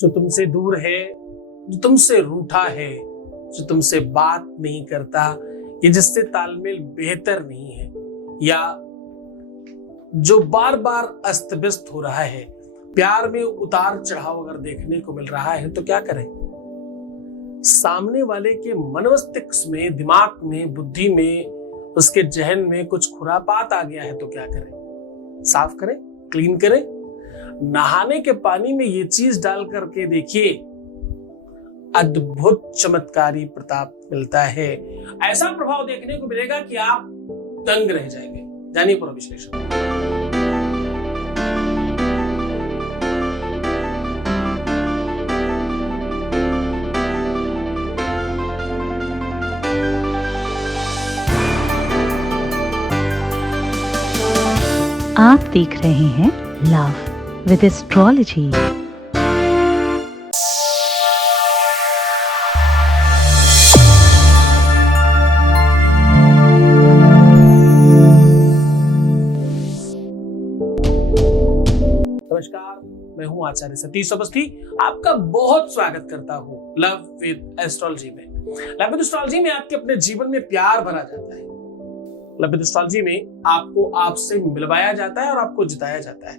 जो तुमसे दूर है, जो तुमसे रूठा है, जो तुमसे बात नहीं करता, या जिससे तालमेल बेहतर नहीं है, या जो बार बार अस्त व्यस्त हो रहा है। प्यार में उतार चढ़ाव अगर देखने को मिल रहा है तो क्या करें? सामने वाले के मनोमस्तिष्क में, दिमाग में, बुद्धि में, उसके जहन में कुछ खुरापात आ गया है तो क्या करें? साफ करें, क्लीन करें। नहाने के पानी में ये चीज डाल करके देखिए, अद्भुत चमत्कारी प्रताप मिलता है। ऐसा प्रभाव देखने को मिलेगा कि आप दंग रह जाएंगे। जानिए पूरा विश्लेषण। आप देख रहे हैं लव विद एस्ट्रोलॉजी। नमस्कार, मैं हूं आचार्य सतीश अवस्थी। आपका बहुत स्वागत करता हूं लव विद एस्ट्रोलॉजी में। लव विद एस्ट्रोलॉजी में आपके अपने जीवन में प्यार भरा जाता है। लव विद एस्ट्रोलॉजी में आपको आपसे मिलवाया जाता है और आपको जिताया जाता है।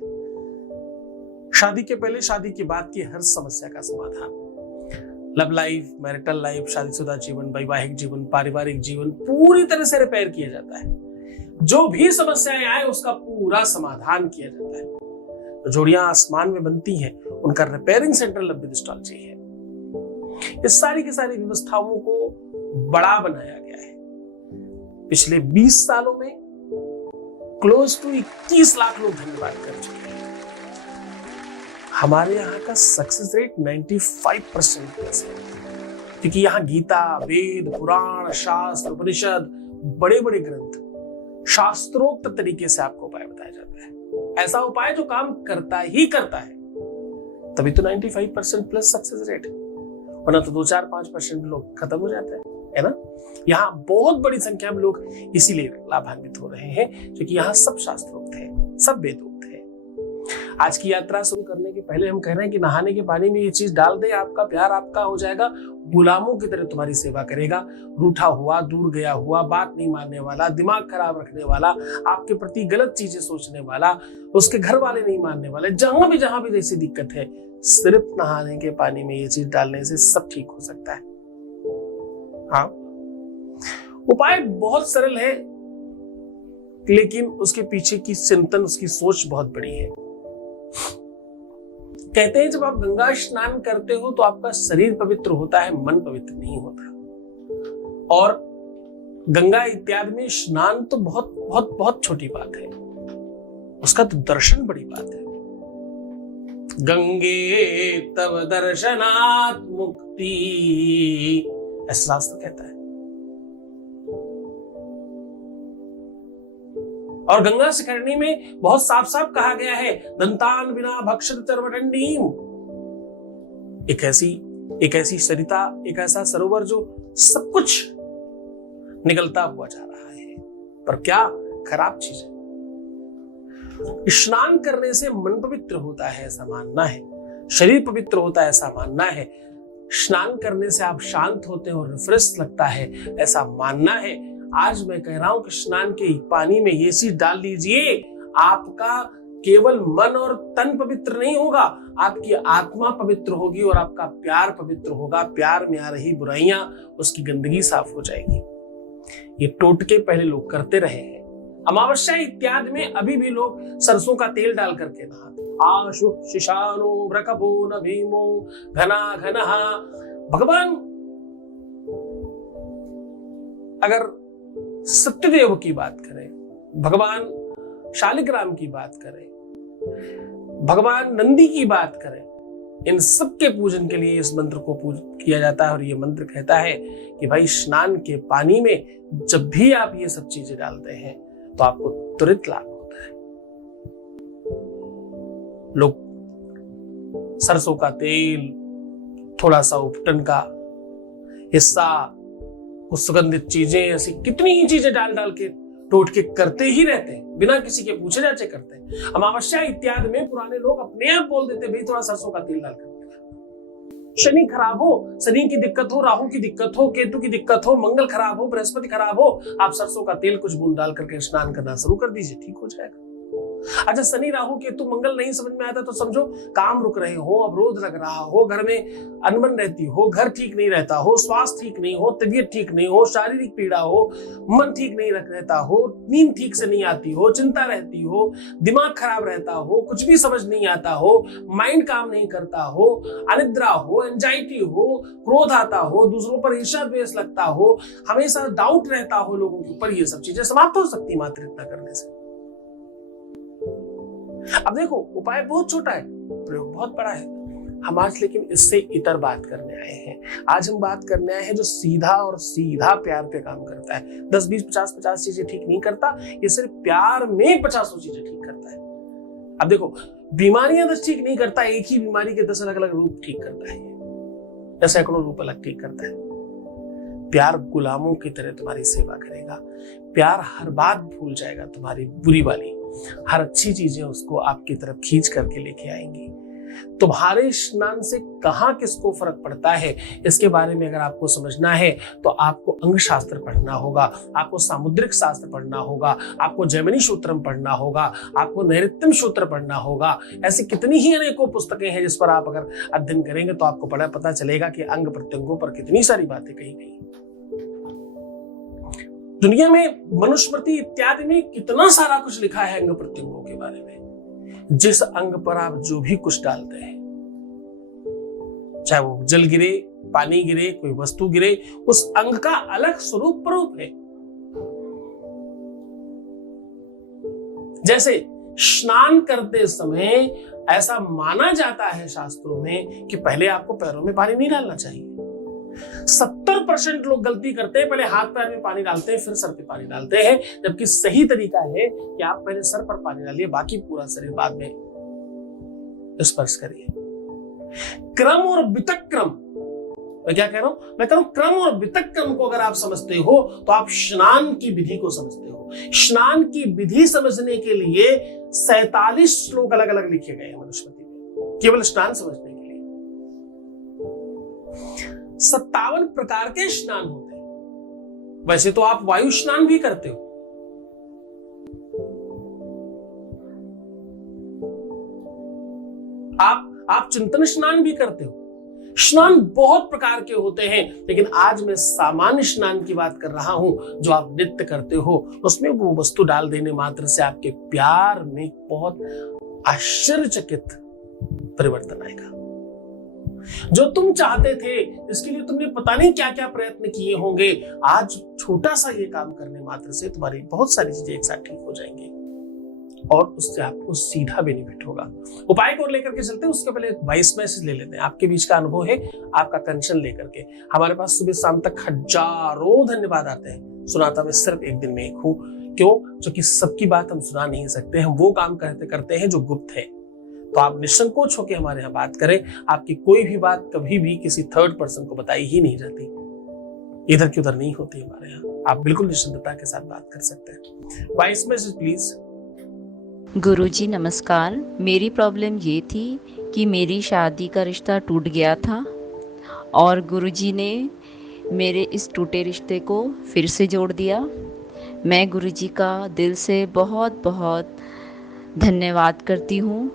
शादी के पहले, शादी के बाद की हर समस्या का समाधान। लव लाइफ, मैरिटल लाइफ, शादीशुदा जीवन, वैवाहिक जीवन, पारिवारिक जीवन पूरी तरह से रिपेयर किया जाता है। जो भी समस्याएं आए उसका पूरा समाधान किया जाता है। तो जोड़ियां आसमान में बनती हैं, उनका repairing centre love with astrology है। इस सारी की सारी व्यवस्थाओं को बड़ा बनाया गया है। पिछले 20 सालों में क्लोज टू 21 लाख लोग धन्यवाद कर चुके हैं। हमारे यहाँ का सक्सेस रेट 95% प्लस है, क्योंकि यहाँ गीता, वेद, पुराण, शास्त्र, उपनिषद, बड़े बड़े ग्रंथ शास्त्रोक्त तरीके से आपको उपाय बताया जाता है। ऐसा उपाय जो काम करता ही करता है, तभी तो 95% प्लस सक्सेस रेट है। वरना तो 2-4-5% लोग खत्म हो जाते हैं, है ना। यहाँ बहुत बड़ी संख्या में लोग इसीलिए लाभान्वित हो रहे हैं क्योंकि यहाँ सब शास्त्रोक्त है, सब वेदोक्त है। आज की यात्रा शुरू करने के पहले हम कह रहे हैं कि नहाने के पानी में ये चीज डाल दे, आपका प्यार आपका हो जाएगा, गुलामों की तरह तुम्हारी सेवा करेगा। रूठा हुआ, दूर गया हुआ, बात नहीं मानने वाला, दिमाग खराब रखने वाला, आपके प्रति गलत चीजें सोचने वाला, उसके घर वाले नहीं मानने वाले, जहां भी जैसी दिक्कत है, सिर्फ नहाने के पानी में ये चीज डालने से सब ठीक हो सकता है। हाँ, उपाय बहुत सरल है, लेकिन उसके पीछे की चिंतन, उसकी सोच बहुत बड़ी है। कहते हैं जब आप गंगा स्नान करते हो तो आपका शरीर पवित्र होता है, मन पवित्र नहीं होता। और गंगा इत्यादि में स्नान तो बहुत बहुत बहुत छोटी बात है, उसका तो दर्शन बड़ी बात है। गंगे तव दर्शनात् मुक्ति, ऐसा शास्त्र कहता है। और गंगा शिखरणी में बहुत साफ साफ कहा गया है, दंतान बिना भक्षत चर्वटंडीम। एक ऐसी सरिता, एक ऐसा सरोवर जो सब कुछ निकलता हुआ जा रहा है, पर क्या खराब चीज है। स्नान करने से मन पवित्र होता है ऐसा मानना है, शरीर पवित्र होता है ऐसा मानना है, स्नान करने से आप शांत होते हैं और रिफ्रेश लगता है ऐसा मानना है। आज मैं कह रहा हूं कि स्नान के पानी में ये चीज डाल लीजिए, आपका केवल मन और तन पवित्र नहीं होगा, आपकी आत्मा पवित्र होगी और आपका प्यार पवित्र होगा। प्यार में आ रही बुराइयां, उसकी गंदगी साफ हो जाएगी। ये टोटके पहले लोग करते रहे हैं। अमावस्या इत्यादि में अभी भी लोग सरसों का तेल डाल करके नहाते। आशु शिशानो ब्रकपो न भीमो घना घनहा। भगवान अगर सत्यदेव की बात करें, भगवान शालिग्राम की बात करें, भगवान नंदी की बात करें, इन सब के पूजन के लिए इस मंत्र को किया जाता है। और ये मंत्र कहता है कि भाई स्नान के पानी में जब भी आप ये सब चीजें डालते हैं तो आपको तुरंत लाभ होता है। लोग सरसों का तेल, थोड़ा सा उपटन का हिस्सा, कुछ सुगंधित चीजें, ऐसी कितनी ही चीजें डाल डाल के टोटके करते ही रहते हैं, बिना किसी के पूछे जाचे करते हैं। अमावस्या इत्यादि में पुराने लोग अपने आप बोल देते भाई थोड़ा सरसों का तेल डाल कर, शनि खराब हो, शनि की दिक्कत हो, राहु की दिक्कत हो, केतु की दिक्कत हो, मंगल खराब हो, बृहस्पति खराब हो, आप सरसों का तेल कुछ बूंद डाल करके स्नान करना शुरू कर दीजिए, ठीक हो जाएगा। अच्छा, शनि राहु केतु मंगल नहीं समझ में आता तो समझो काम रुक रहे हो, अवरोध लग रहा हो, घर में अनबन रहती हो, घर ठीक नहीं रहता हो, स्वास्थ्य ठीक नहीं हो, तबीयत ठीक नहीं हो, शारीरिक पीड़ा हो, मन ठीक नहीं रहता हो, नींद ठीक से नहीं आती हो, चिंता रहती हो, दिमाग खराब रहता हो, कुछ भी समझ नहीं आता हो, माइंड काम नहीं करता हो, अनिद्रा हो, एंजाइटी हो, क्रोध आता हो, दूसरों पर ईर्ष्या द्वेष लगता हो, हमेशा डाउट रहता हो लोगों के ऊपर, ये सब चीजें समाप्त हो सकती मात्र इतना करने से। अब देखो, उपाय बहुत छोटा है, प्रयोग बहुत बड़ा है। हम आज लेकिन इससे इतर बात करने आए हैं। आज हम बात करने आए हैं जो सीधा और सीधा प्यार पे काम करता है। 10, 20, 50 चीजें ठीक नहीं करता, ये सिर्फ प्यार में 50 चीजें ठीक करता है। अब देखो, बीमारियां 10 ठीक नहीं करता, एक ही बीमारी के 10 अलग अलग रूप ठीक करता है, या सैकड़ों रूप अलग ठीक करता है। प्यार गुलामों की तरह तुम्हारी सेवा करेगा। प्यार हर बात भूल जाएगा तुम्हारी बुरी वाली, हर अच्छी चीजें उसको आपकी तरफ खींच करके लेके आएंगी। तुम्हारे स्नान से कहां किसको फर्क पड़ता है, इसके बारे में अगर आपको समझना है तो आपको अंग शास्त्र पढ़ना होगा, आपको सामुद्रिक शास्त्र पढ़ना होगा, आपको जैमिनी सूत्रम पढ़ना होगा, आपको नैऋत्यम सूत्र पढ़ना होगा। ऐसी कितनी ही अनेकों पुस्तकें हैं जिस पर आप अगर अध्ययन करेंगे तो आपको पता चलेगा कि अंग प्रत्यंगों पर कितनी सारी बातें कही गई। दुनिया में मनुस्मृति इत्यादि में कितना सारा कुछ लिखा है अंग प्रत्यंगों के बारे में। जिस अंग पर आप जो भी कुछ डालते हैं, चाहे वो जल गिरे, पानी गिरे, कोई वस्तु गिरे, उस अंग का अलग स्वरूप प्ररूप है। जैसे स्नान करते समय ऐसा माना जाता है शास्त्रों में कि पहले आपको पैरों में पानी नहीं डालना चाहिए। 70% लोग गलती करते हैं, पहले हाथ पैर में पानी डालते हैं, फिर सर पे पानी डालते हैं, जबकि सही तरीका है कि आप पहले सर पर पानी डालिए, बाकी पूरा शरीर बाद में स्पर्श करिए। क्रम और वितक क्रम, मैं क्या कह रहा हूं, मैं कह रहा हूं क्रम और वितक क्रम को अगर आप समझते हो तो आप स्नान की विधि को समझते हो। स्नान की विधि समझने के लिए 47 श्लोक अलग अलग लिखे गए हैं मनुस्मृति में, केवल स्नान समझने के लिए। 57 प्रकार के स्नान होते हैं। वैसे तो आप वायु स्नान भी करते हो, आप चिंतन स्नान भी करते हो। स्नान बहुत प्रकार के होते हैं, लेकिन आज मैं सामान्य स्नान की बात कर रहा हूं जो आप नित्य करते हो। उसमें वो वस्तु डाल देने मात्र से आपके प्यार में बहुत आश्चर्यचकित परिवर्तन आएगा। जो तुम चाहते थे, इसके लिए तुमने पता नहीं क्या क्या प्रयत्न किए होंगे, आज छोटा सा ये काम करने मात्र से तुम्हारी बहुत सारी चीजें एक साथ ठीक हो जाएंगी और उससे आपको सीधा बेनिफिट होगा। उपाय को लेकर के चलते हैं, उसके पहले वॉइस मैसेज ले लेते हैं। आपके बीच का अनुभव है, आपका कंसर्न लेकर के हमारे पास सुबह शाम तक हजारों धन्यवाद आते हैं। सुनाता मैं सिर्फ एक दिन में एक हूं। क्यों? क्योंकि सबकी बात हम सुना नहीं सकते, हम वो काम करते हैं जो गुप्त है। तो आप निसंकोच होकर हमारे यहाँ बात करें। आपकी कोई भी बात कभी भी किसी थर्ड पर्सन को बताई ही नहीं जाती, इधर की उधर नहीं होती हमारे यहाँ। आप बिल्कुल निश्चिंतता के साथ बात कर सकते हैं। Voice message please. गुरुजी नमस्कार, मेरी प्रॉब्लम ये थी कि मेरी शादी का रिश्ता टूट गया था और गुरुजी ने मेरे इस टूटे रिश्ते को फिर से जोड़ दिया। मैं गुरुजी का दिल से बहुत बहुत धन्यवाद करती हूँ।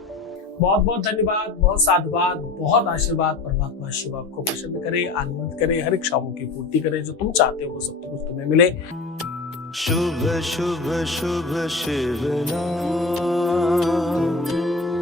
बहुत बहुत धन्यवाद, बहुत साधुवाद, बहुत आशीर्वाद। परमात्मा शिव आपको प्रसन्न करे, आनंदित करे, हर इच्छाओं की पूर्ति करे। जो तुम चाहते हो वो सब कुछ तुम्हें मिले। शुभ शुभ शुभ शिव नाम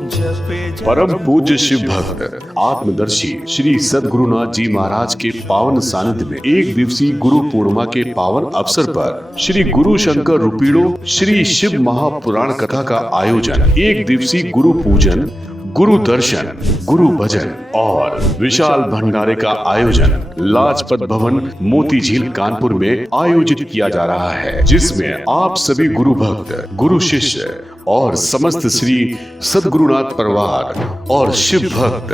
जपे परम पूज्य शिव भक्त आत्मदर्शी श्री सद्गुरुनाथ जी महाराज के पावन सानिध्य में एक दिवसीय गुरु पूर्णिमा के पावन अवसर पर श्री गुरु शंकर रूपीड़ो श्री शिव महापुराण कथा का आयोजन, एक दिवसीय गुरु पूजन, गुरु दर्शन, गुरु भजन और विशाल भंडारे का आयोजन लाजपत भवन मोती झील कानपुर में आयोजित किया जा रहा है, जिसमें आप सभी गुरु भक्त, गुरु शिष्य और समस्त श्री सद्गुरुनाथ परिवार और शिव भक्त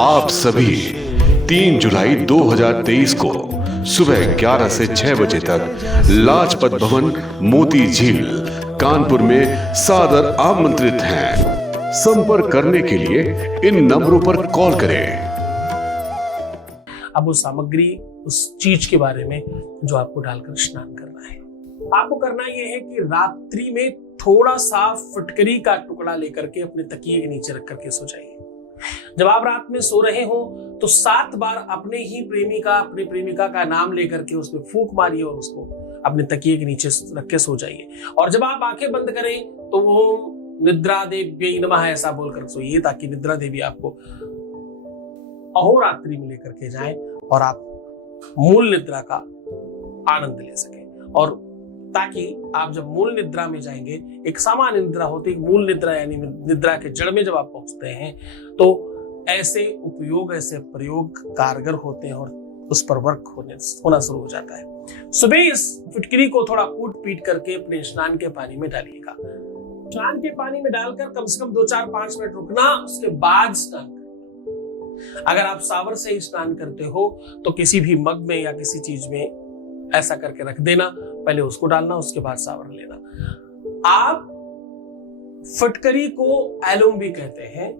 आप सभी 3 जुलाई 2023 को सुबह 11 से 6 बजे तक लाजपत भवन मोती झील कानपुर में सादर आमंत्रित हैं। संपर्क करने के लिए इन नंबरों पर कॉल करें। अब वो सामग्री, उस चीज के बारे में जो आपको डालकर स्नान करना है। आपको करना यह है कि रात्रि में थोड़ा सा फिटकरी का टुकड़ा लेकर के अपने तकिए के नीचे रख करके सो जाइए। जब आप रात में सो रहे हो तो 7 बार अपने ही अपने प्रेमिका का नाम लेकर के उसमें फूंक मारिए और उसको अपने तकिए के नीचे रख के सो जाइए। और जब आप आंखें बंद करें तो ओम निद्रा देव्यै नमः ऐसा बोलकर सोइए, ताकि निद्रा देवी आपको अहोरात्रि में लेकर के जाएं और आप मूल निद्रा का आनंद ले सकें। और ताकि आप जब मूल निद्रा में जाएंगे, एक सामान्य निद्रा होती है, मूल निद्रा यानी निद्रा के जड़ में जब आप पहुंचते हैं तो ऐसे प्रयोग कारगर होते हैं और उस पर वर्क होना शुरू हो जाता है। सुबह इस फिटकरी को थोड़ा कूट पीट करके अपने स्नान के पानी में डालिएगा। स्नान के पानी में डालकर कम से कम 2, 4, 5 मिनट रुकना, उसके बाद स्नान करना। अगर आप सावर से ही स्नान करते हो तो किसी भी मग में या किसी चीज में ऐसा करके रख देना, पहले उसको डालना, उसके बाद सावर लेना। आप फटकरी को एलोम भी कहते हैं,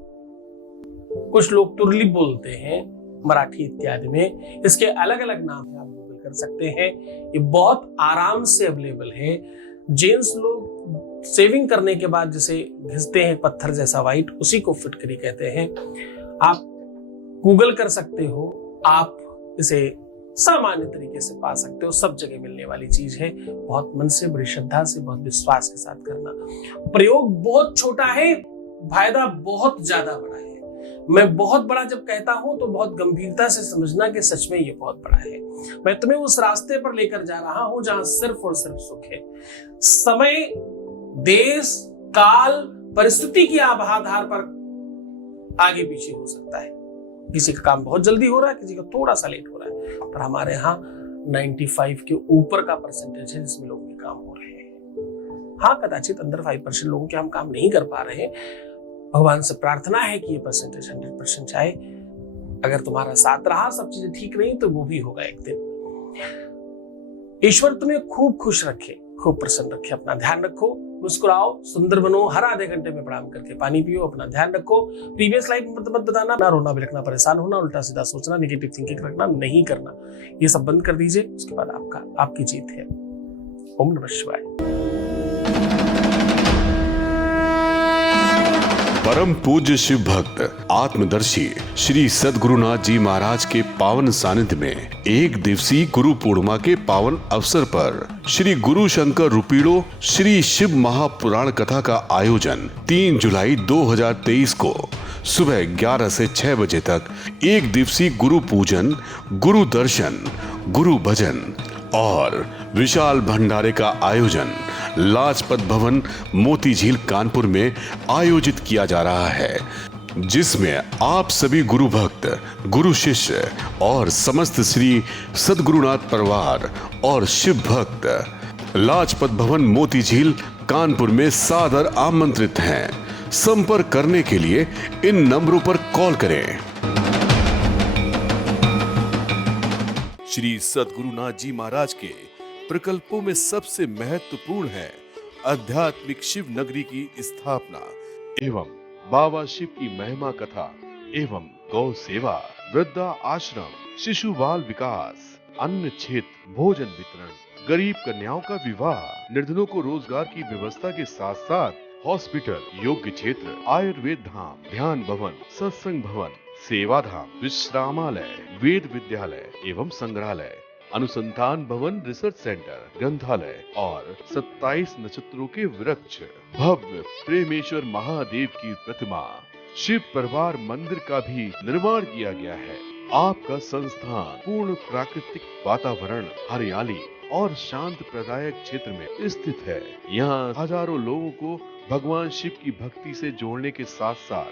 कुछ लोग तुरली बोलते हैं मराठी इत्यादि में, इसके अलग अलग नाम है, आप गूगल कर सकते हैं। ये बहुत आराम से अवेलेबल है। जेंट्स लोग शेविंग करने के बाद जिसे घिसते हैं पत्थर जैसा वाइट, उसी को फिटकरी कहते हैं। आप गूगल कर सकते हो, आप इसे सामान्य तरीके से पा सकते हो, सब जगह मिलने वाली चीज है। बहुत मन से, बड़ी श्रद्धा से, बहुत विश्वास के साथ करना। प्रयोग बहुत छोटा है, फायदा बहुत ज्यादा बड़ा है। मैं बहुत बड़ा जब कहता हूं तो बहुत गंभीरता से समझना कि सच में ये बहुत बड़ा है। मैं तुम्हें उस रास्ते पर लेकर जा रहा हूं जहां सिर्फ और सिर्फ सुख है। समय, देश, काल, परिस्थिति की आधार पर आगे पीछे हो सकता है। किसी का काम बहुत जल्दी हो रहा है, किसी का थोड़ा सा लेट हो रहा है, पर हमारे यहाँ 95 के ऊपर का परसेंटेज है जिसमें लोगों के काम हो रहे हैं। हाँ, कदाचित अंदर 5% लोगों के हम काम नहीं कर पा रहे हैं। भगवान से प्रार्थना है कि ये परसेंटेज 100% जाए। अगर तुम्हारा साथ रहा, सब चीजें ठीक रही, तो वो भी होगा एक दिन। ईश्वर तुम्हें खूब खुश रखे, खूब प्रसन्न रखे। अपना ध्यान रखो, मुस्कुराओ, सुंदर बनो, हर आधे घंटे में प्रणाम करके पानी पियो, अपना ध्यान रखो। प्रीवियस लाइफ मत बताना, ना रोना बिलखना, परेशान होना, उल्टा सीधा सोचना, नेगेटिव थिंकिंग रखना नहीं करना। ये सब बंद कर दीजिए, उसके बाद आपकी जीत है। ओम नमः शिवाय। परम पूज्य शिव भक्त आत्मदर्शी श्री सद्गुरुनाथ जी महाराज के पावन सानिध्य में एक दिवसीय गुरु पूर्णिमा के पावन अवसर पर श्री गुरु शंकर रुपीड़ो श्री शिव महापुराण कथा का आयोजन 3 जुलाई 2023 को सुबह 11 से 6 बजे तक एक दिवसीय गुरु पूजन, गुरु दर्शन, गुरु भजन और विशाल भंडारे का आयोजन लाजपत भवन मोती झील कानपुर में आयोजित किया जा रहा है, जिसमें आप सभी गुरु भक्त, गुरु शिष्य और समस्त श्री सद्गुरुनाथ परिवार और शिव भक्त लाजपत भवन मोती झील कानपुर में सादर आमंत्रित हैं। संपर्क करने के लिए इन नंबरों पर कॉल करें। श्री सद्गुरुनाथ जी महाराज के प्रकल्पों में सबसे महत्वपूर्ण है आध्यात्मिक शिव नगरी की स्थापना एवं बाबा शिव की महिमा कथा एवं गौ सेवा, वृद्धा आश्रम, शिशु बाल विकास, अन्न क्षेत्र, भोजन वितरण, गरीब कन्याओं का विवाह, निर्धनों को रोजगार की व्यवस्था के साथ साथ हॉस्पिटल, योग्य क्षेत्र, आयुर्वेद धाम, ध्यान भवन, सत्संग भवन, सेवा धाम, विश्रामालय, वेद विद्यालय एवं संग्रहालय, अनुसंधान भवन, रिसर्च सेंटर, ग्रंथालय और 27 नक्षत्रों के वृक्ष, भव्य प्रेमेश्वर महादेव की प्रतिमा, शिव परिवार मंदिर का भी निर्माण किया गया है। आपका संस्थान पूर्ण प्राकृतिक वातावरण, हरियाली और शांत प्रदायक क्षेत्र में स्थित है। यहाँ हजारों लोगों को भगवान शिव की भक्ति से जोड़ने के साथ साथ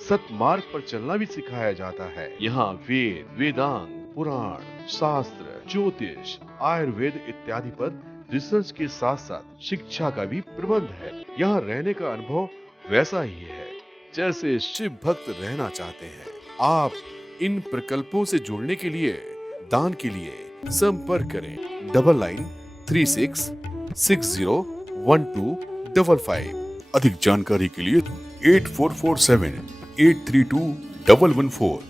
सतमार्ग पर चलना भी सिखाया जाता है। यहाँ वेद, वेदांग, पुराण, शास्त्र, ज्योतिष, आयुर्वेद इत्यादि पर रिसर्च के साथ साथ शिक्षा का भी प्रबंध है। यहाँ रहने का अनुभव वैसा ही है जैसे शिव भक्त रहना चाहते हैं। आप इन प्रकल्पों से जुड़ने के लिए, दान के लिए संपर्क करें 9936601255। अधिक जानकारी के लिए 8447832114